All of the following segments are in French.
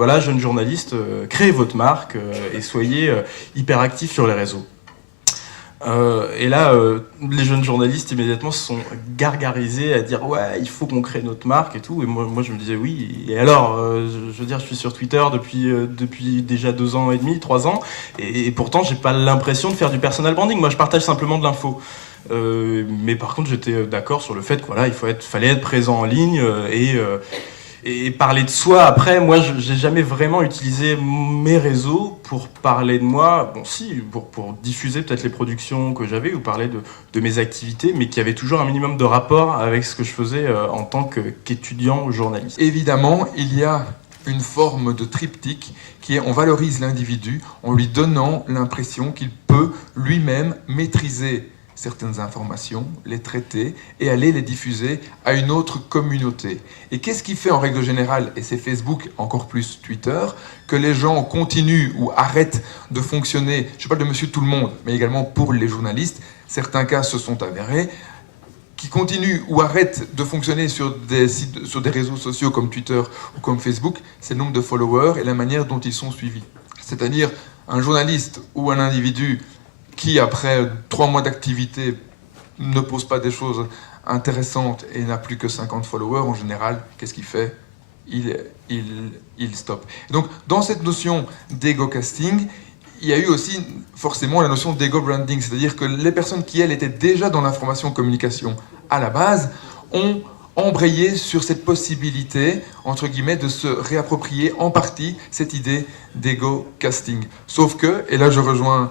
voilà, jeunes journalistes, créez votre marque et soyez hyper actifs sur les réseaux. Et là, les jeunes journalistes immédiatement se sont gargarisés à dire ouais, il faut qu'on crée notre marque et tout. Et moi je me disais oui. Et alors, je veux dire, je suis sur Twitter depuis déjà 2 ans et demi, 3 ans, et pourtant j'ai pas l'impression de faire du personal branding. Moi, je partage simplement de l'info. Mais par contre, j'étais d'accord sur le fait que voilà, fallait être présent en ligne et parler de soi. Après, moi, j'ai jamais vraiment utilisé mes réseaux pour parler de moi. Bon, si, pour diffuser peut-être les productions que j'avais ou parler de mes activités, mais qui avaient toujours un minimum de rapport avec ce que je faisais en tant qu'étudiant ou journaliste. Évidemment, il y a une forme de triptyque qui est on valorise l'individu en lui donnant l'impression qu'il peut lui-même maîtriser certaines informations, les traiter et aller les diffuser à une autre communauté. Et qu'est-ce qui fait en règle générale, et c'est Facebook, encore plus Twitter, que les gens continuent ou arrêtent de fonctionner, je parle de monsieur tout le monde, mais également pour les journalistes, certains cas se sont avérés, qui continuent ou arrêtent de fonctionner sur des réseaux sociaux comme Twitter ou comme Facebook, c'est le nombre de followers et la manière dont ils sont suivis. C'est-à-dire un journaliste ou un individu qui, après 3 mois d'activité, ne pose pas des choses intéressantes et n'a plus que 50 followers, en général, qu'est-ce qu'il fait ? Il stoppe. Donc, dans cette notion d'ego casting, il y a eu aussi forcément la notion d'ego branding, c'est-à-dire que les personnes qui, elles, étaient déjà dans l'information-communication à la base, ont embrayé sur cette possibilité, entre guillemets, de se réapproprier en partie cette idée d'ego casting. Sauf que, et là je rejoins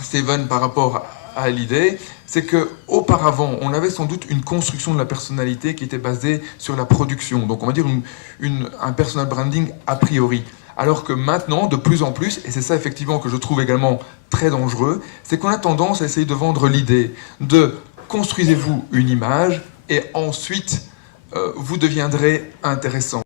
Steven par rapport à l'idée, c'est qu'auparavant, on avait sans doute une construction de la personnalité qui était basée sur la production. Donc on va dire un personal branding a priori. Alors que maintenant, de plus en plus, et c'est ça effectivement que je trouve également très dangereux, c'est qu'on a tendance à essayer de vendre l'idée de construisez-vous une image et ensuite vous deviendrez intéressant.